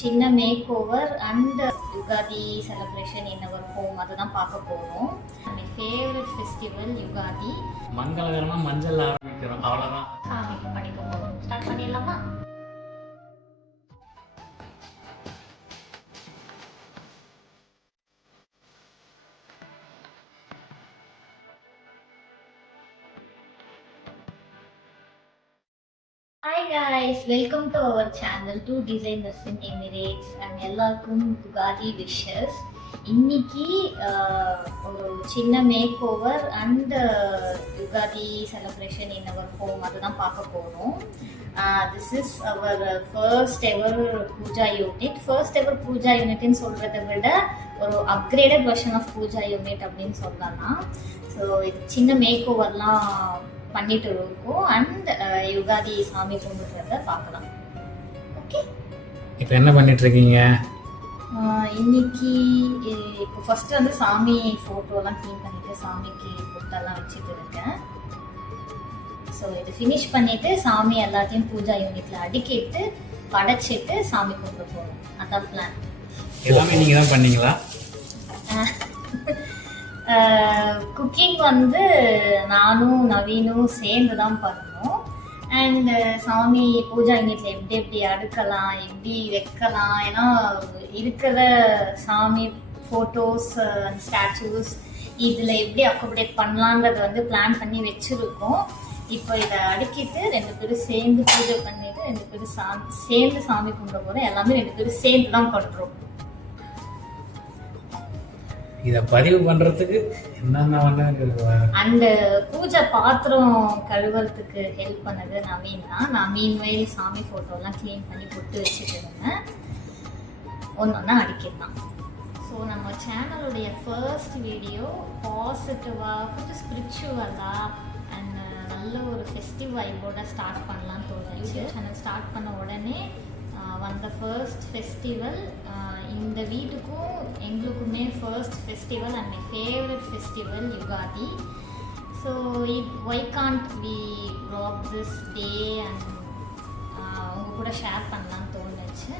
சின்ன make over and Ugadi celebration in our home அதுதான் பார்க்க போகிறோம். My favourite festival Ugadi. மங்களகரமாக மஞ்சள் ஆரம்பிக்கிறோம், அவ்வளோதான். சாமிக்கு படிக்க போகிறோம். ஸ்டார்ட் பண்ணிடலாமா? Hi guys, welcome to our channel Two Designers in Emirates and எல்லாருக்கும் யுகாதி விஷஸ். இன்னைக்கு ஒரு சின்ன make over and Ugadi celebration in our home அதுதான் பார்க்க போகிறோம். This is our first ever pooja unit. First ever pooja யூனிட்னு சொல்கிறத விட ஒரு upgraded version of pooja unit அப்படின்னு சொல்லலாம். ஸோ இது சின்ன மேக் ஓவர்லாம் பண்ணிட்டு இருக்கோம் அண்ட் யுகாதி சாமி கும்பிடுறத பார்க்கலாம். ஓகே, இப்போ என்ன பண்ணிட்டு இருக்கீங்க? இன்னைக்கு இப்போ ஃபர்ஸ்ட் வந்து சாமி ஃபோட்டோலாம் க்ளீன் பண்ணிட்டு சாமிக்கு பொட்டெல்லாம் வச்சுட்டு இருக்கேன். ஸோ இது ஃபினிஷ் பண்ணிட்டு சாமி எல்லாத்தையும் பூஜா யூனிட்ல அடுக்கிட்டு படைச்சிட்டு சாமி கும்பிட போகிறோம். அதான் பிளான். எல்லாமே நீங்கள் தான் பண்ணீங்களா? குக்கிங் வந்து நானும் நவீனும் சேர்ந்து தான் பண்ணோம். அண்ட் சாமி பூஜா யூனிட்ல எப்படி எப்படி அடுக்கலாம், எப்படி வைக்கலாம், ஏன்னா இருக்கிற சாமி ஃபோட்டோஸ் அண்ட் ஸ்டாச்சூஸ் இதில் எப்படி அக்கோமடேட் பண்ணலான்றது வந்து பிளான் பண்ணி வச்சுருக்கோம். இப்போ இதை அடுக்கிட்டு 2 பேரும் சேர்ந்து பூஜை பண்ணிட்டு 2 பேரும் சேர்ந்து சாமி கும்பிட போகிறோம். எல்லாமே 2 பேரும் சேர்ந்து தான் பண்ணுறோம். இதை பதிவு பண்ணுறதுக்கு என்னென்ன பண்ண அந்த பூஜை பாத்திரம் கழுவுறதுக்கு ஹெல்ப் பண்ணது நவீன் தான். நான் மீன்வெயில் சாமி ஃபோட்டோலாம் க்ளீன் பண்ணி போட்டு வச்சுட்டு இருந்தேன். ஒன்றா அடிக்கலாம். ஸோ நம்ம சேனலுடைய ஃபர்ஸ்ட் வீடியோ பாசிட்டிவாக கொஞ்சம் ஸ்பிரிச்சுவலாக அண்ட் நல்ல ஒரு ஃபெஸ்டிவ் வைபோட ஸ்டார்ட் பண்ணலான்னு தோணுச்சு. சேனல் ஸ்டார்ட் பண்ண உடனே வந்த ஃபர்ஸ்ட் ஃபெஸ்டிவல் இந்த வீட்டுக்கும் எங்களுக்குமே first festival and my favourite festival Ugadi. So why can't we vlog this day and உங்கள் கூட ஷேர் பண்ணலான்னு தோணுச்சு.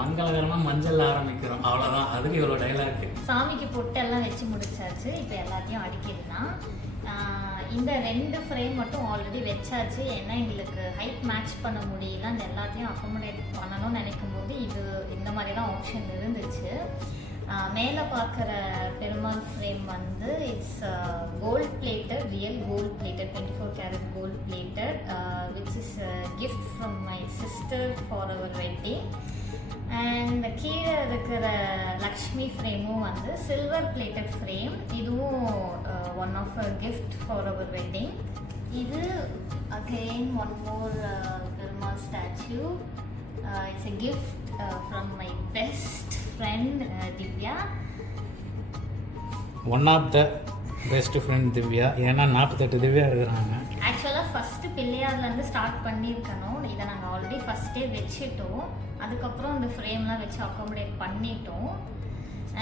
மங்களகரமாக மஞ்சள் ஆரம்பிக்கிறோம், அவ்வளோதான். அதுக்கு இவ்வளோ டைலாக். சாமிக்கு பொட்டெல்லாம் வச்சு முடிச்சாச்சு. இப்போ எல்லாத்தையும் அடிக்கிடலாம். இந்த 2 ஃப்ரேம் மட்டும் ஆல்ரெடி வச்சாச்சு. ஏன்னா எங்களுக்கு ஹைட் மேட்ச் பண்ண முடியல. அந்த எல்லாத்தையும் அக்கோமடேட் பண்ணணும்னு நினைக்கும் போது இது இந்த மாதிரி தான் ஆப்ஷன் இருந்துச்சு. மேலே பார்க்குற பெருமாள் ஃப்ரேம் வந்து it's gold plated, real gold plated, 24 carat gold plated, which is gift from my sister for our wedding. And கீழே இருக்கிற லக்ஷ்மி ஃப்ரேமும் வந்து சில்வர் பிளேட்டட் ஃப்ரேம். இதுவும் one of a gift for our wedding. இது again one more Perumal statue. It's a gift from my best friend Divya. One of the best friend Divya. ஏன்னா 48 திவ்யா இருக்கிறாங்க. ஆக்சுவலாக first பிள்ளையார்லேருந்து start பண்ணியிருக்கணும். இதை நாங்கள் ஆல்ரெடி ஃபஸ்ட்டே வச்சுட்டோம். அதுக்கப்புறம் இந்த ஃப்ரேம்லாம் வச்சு அக்காமடேட் பண்ணிட்டோம்.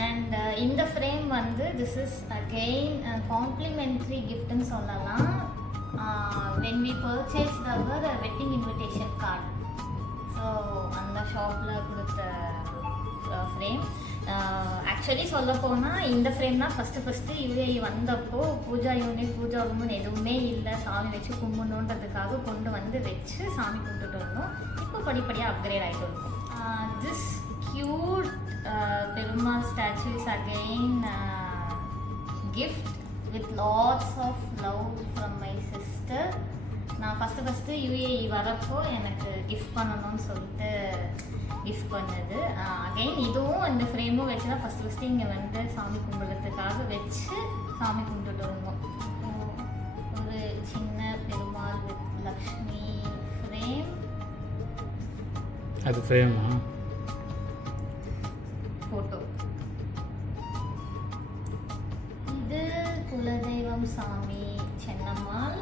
அண்ட் இந்த ஃப்ரேம் வந்து திஸ் இஸ் அகெயின் காம்ப்ளிமெண்ட்ரி கிஃப்ட்னு சொல்லலாம். When we purchase our wedding invitation card, so அந்த ஷாப்பில் கொடுத்த ஃப்ரேம். ஆக்சுவலி சொல்ல போனால் இந்த ஃப்ரேம் தான் ஃபஸ்ட்டு யுஏஇ வந்தப்போ பூஜா யூனிட் பூஜா ரூம்னு எதுவுமே இல்லை, சாமி வச்சு கும்பிடணுன்றதுக்காக கொண்டு வந்து வச்சு சாமி கும்பிட்டுட்டு இருந்தோம். இப்போ படிப்படியாக அப்கிரேட் ஆகிட்டு இருக்கும். This cute Perumal statue is again gift with lots of love from my sister. நான் ஃபஸ்ட்டு யுஏஇ வரப்போ எனக்கு கிஃப்ட் பண்ணணும்னு சொல்லிட்டு கிஃப்ட் பண்ணது. அகெயின் இதுவும் இந்த ஃப்ரேமும் வச்சு தான் ஃபஸ்ட்டு இங்கே வந்து சாமி கும்பிட்றதுக்காக வச்சு சாமி கும்பிட்டுட்டு இருந்தோம். ஒரு சின்ன பெருமாள் வித் லக்ஷ்மி ஃப்ரேம். அது ஃப்ரேமா? ஃபோட்டோ. இது குலதெய்வம் சாமி சென்னம்மாள்.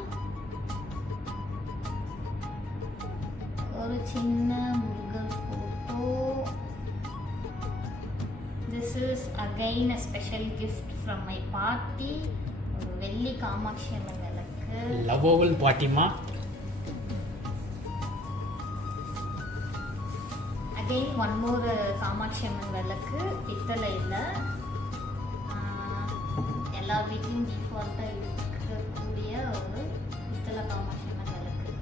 ஒரு சின்ன Murugar photo. This is again a special gift from my பாட்டி. ஒரு வெள்ளி காமாட்சி அம்மன் விளக்கு. லவோவல் பாட்டிமா. அகெயின் ஒன் மோர் காமாட்சி அம்மன் விளக்கு பித்தளையில். எல்லா வீட்லையும் டிஃபால்ட்டாக இருக்கக்கூடிய ஒரு பித்தளை காமாட்சி அம்மன் விளக்கு.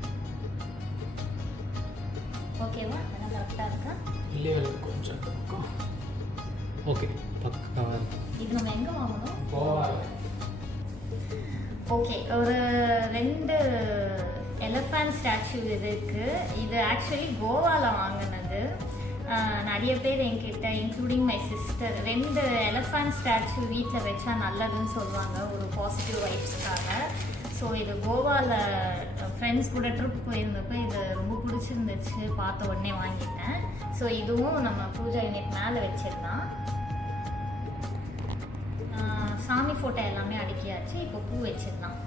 ஓகேவா? அதெல்லாம் கரெக்டாக இருக்கா? இல்லையே கொஞ்சம் பக்கம். ஓகே பக்காவாக இருக்கு. இது நம்ம எங்கே வாங்கணும்? கோவாவில். ஓகே, ஒரு 2 எலஃபண்ட் ஸ்டாச்சு இருக்குது. இது ஆக்சுவலி கோவாவில் வாங்கினது. நிறைய பேர் என்கிட்ட including my sister 2 elephant statue வீட்டில் வச்சா நல்லதுன்னு சொல்லுவாங்க, ஒரு பாசிட்டிவ் வைப்ஸ்க்காக. ஸோ இது கோவாவில் ஃப்ரெண்ட்ஸ் கூட ட்ரிப் போயிருந்தப்போ இது ரொம்ப பிடிச்சிருந்துச்சு, பார்த்த உடனே வாங்கிட்டேன். ஸோ இதுவும் நம்ம பூஜா யூனிட் மேலே வச்சிடலாம். சாமி ஃபோட்டோ எல்லாமே அடுக்கியாச்சு, இப்போ பூ வச்சிடலாம்.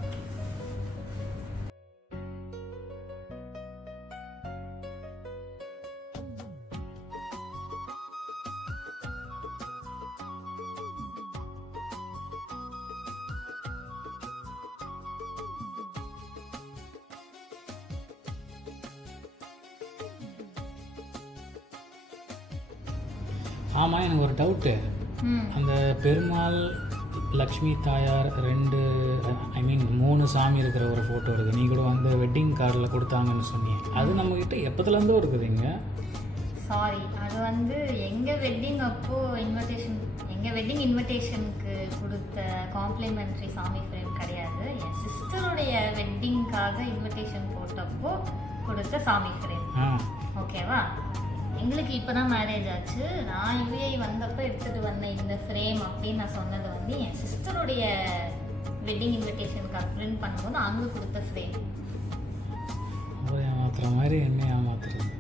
ஆமாம், எனக்கு ஒரு டவுட்டு. அந்த பெருமாள் லக்ஷ்மி தாயார் 2 ஐ மீன் 3 சாமி இருக்கிற ஒரு ஃபோட்டோ இருக்குது. நீ கூட வந்து வெட்டிங் கார்டில் கொடுத்தாங்கன்னு சொன்னீங்க. அது நம்மக்கிட்ட எப்போதுலேருந்தும் இருக்குதுங்க. சாரி, அது வந்து எங்கள் வெட்டிங் அப்போது எங்கள் வெட்டிங் இன்விடேஷனுக்கு கொடுத்த காம்ப்ளிமெண்ட்ரி சாமி ஃப்ரேம் கிடையாது. என் சிஸ்டருடைய வெட்டிங்காக இன்விடேஷன் போட்டப்போ கொடுத்த சாமி ஃப்ரேம். ஓகேவா? எங்களுக்கு இப்போ தான் மேரேஜ் ஆச்சு. நான் யூஏ வந்தப்போ எடுத்துகிட்டு வந்தேன் இந்த ஃப்ரேம் அப்படின்னு நான் சொன்னது வந்து என் சிஸ்டருடைய வெட்டிங் இன்விடேஷனுக்கு பிரிண்ட் பண்ணும்போது அங்கே கொடுத்த ஃப்ரேம். ஏமாத்துற மாதிரி என்ன ஏமாத்துறது.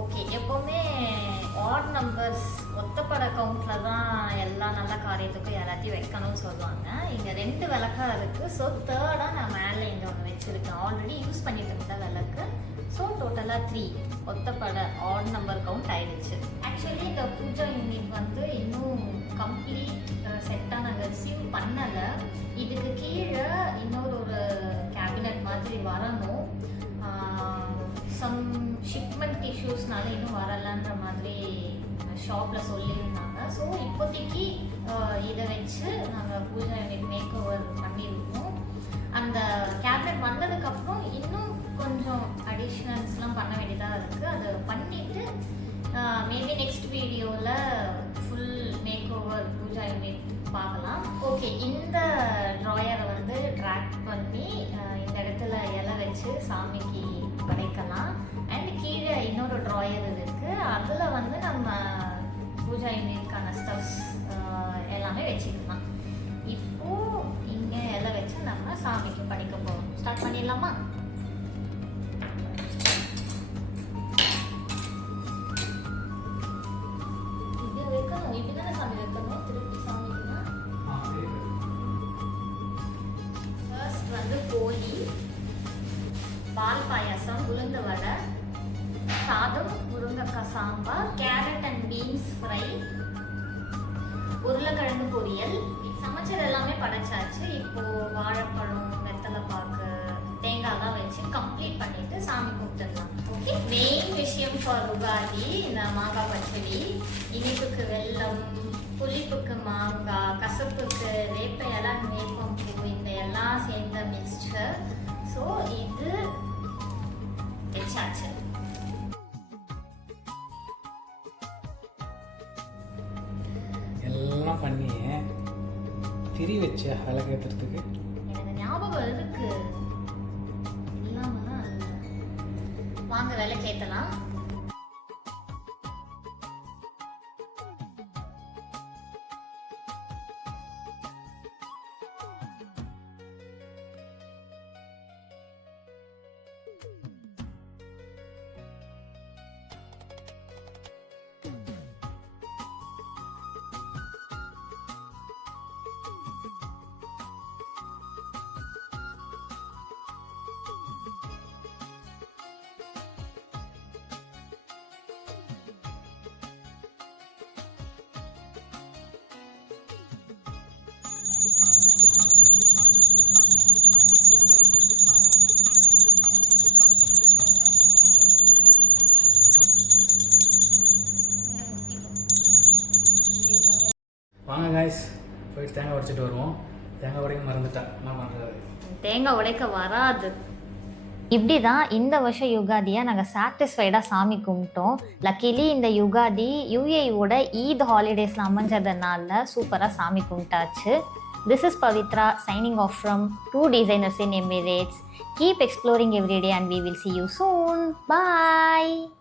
ஓகே, எப்போவுமே ஆட் நம்பர்ஸ் ஒத்தப்பட கவுண்டில் தான் எல்லா நல்ல காரியத்துக்கும் எல்லாத்தையும் வைக்கணும்னு சொல்லுவாங்க. இங்கே 2 விளக்கா இருக்குது. ஸோ 3rd நான் மேலே இங்கே ஒன்று வச்சுருக்கேன். ஆல்ரெடி யூஸ் பண்ணிட்டு இருந்த விளக்கு. ஸோ டோட்டலாக 3 ஒத்தப்பட ஆட் நம்பர் கவுண்ட் ஆயிடுச்சு. ஆக்சுவலி இந்த பூஜா யூனிட் வந்து இன்னும் கம்ப்ளீட் செட்டாக நாங்கள் ரிசீவ் பண்ணலை. இதுக்கு கீழே இன்னொரு கேபினட் மாதிரி வரணும். சம் ஷிப்மெண்ட் இஷ்யூஸ்னால இன்னும் வரலன்ற மாதிரி ஷாப்பில் சொல்லியிருந்தாங்க. ஸோ இப்போதைக்கு இதை வச்சு நாங்கள் பூஜா யூனிட் மேக் ஓவர் பண்ணியிருக்கோம். அந்த கேபினட் வந்ததுக்கப்புறம் இன்னும் கொஞ்சம் அடிஷ்னல்ஸ்லாம் பண்ண வேண்டியதாக இருக்குது. அதை பண்ணிவிட்டு மேபி நெக்ஸ்ட் வீடியோவில் full make over puja unit பார்க்கலாம். ஓகே, இந்த ட்ராயரை வந்து ட்ராக் பண்ணி இந்த இடத்துல இலை வச்சு சாமிக்கு படைக்கலாம். அண்ட் கீழே இன்னொரு ட்ராயர் இருக்குது. அதில் வந்து நம்ம பூஜா யூனிட்கான ஸ்டப்ஸ் எல்லாமே வச்சுக்கலாம். இப்போது இங்கே இலை வச்சு நம்ம சாமிக்கு படைக்க போகிறோம். ஸ்டார்ட் பண்ணிடலாமா? இது வைக்கணும், இப்படி தானே சாமி வைக்கணும். திருப்பி சாமிக்குன்னா ஃபர்ஸ்ட் வந்து கோழி, பால் பாயாசம், உளுந்த வடை, சாதம், முருங்கைக்காய் sambar, carat and beans fry, உருளைக்கிழங்கு பொரியல். சமைச்சது எல்லாமே படைச்சாச்சு. இப்போது வாழைப்பழம், வெத்தலை பாக்கு, தேங்காய்லாம் வச்சு கம்ப்ளீட் பண்ணிட்டு சாமி கும்பிட்டுடலாம். ஓகே, மெயின் விஷயம் ஃபார் உகாதி இந்த மாங்காய் பச்சடி. இனிப்புக்கு வெல்லம், புளிப்புக்கு மாங்காய், கசப்புக்கு வேப்ப இலை, வேப்பம்பூ, இந்த எல்லாம் சேர்ந்த மிக்ஸ்சர். ஸோ இது வச்சாச்சு. எல்லாம் பண்ணி திரி வச்ச விளக்கேற்றுறதுக்கு எனக்கு ஞாபகம் இருக்கு. இல்லாமலாம் வாங்க விளக்கேற்றலாம். உடைச்சிட்டு வருவோம். தேங்காய் உடைக்க மறந்துட்டேன், என்ன பண்ணுறது? தேங்காய் உடைக்க வராது. இப்படி தான் இந்த வருஷம் யுகாதியை நாங்கள் சாட்டிஸ்ஃபைடாக சாமி கும்பிட்டோம். லக்கிலி இந்த யுகாதி யூஏயோட ஈத் ஹாலிடேஸில் அமைஞ்சதுனால சூப்பராக சாமி கும்பிட்டாச்சு. This is Pavitra signing off from Two Designers in Emirates. Keep exploring every day and we will see you soon. Bye.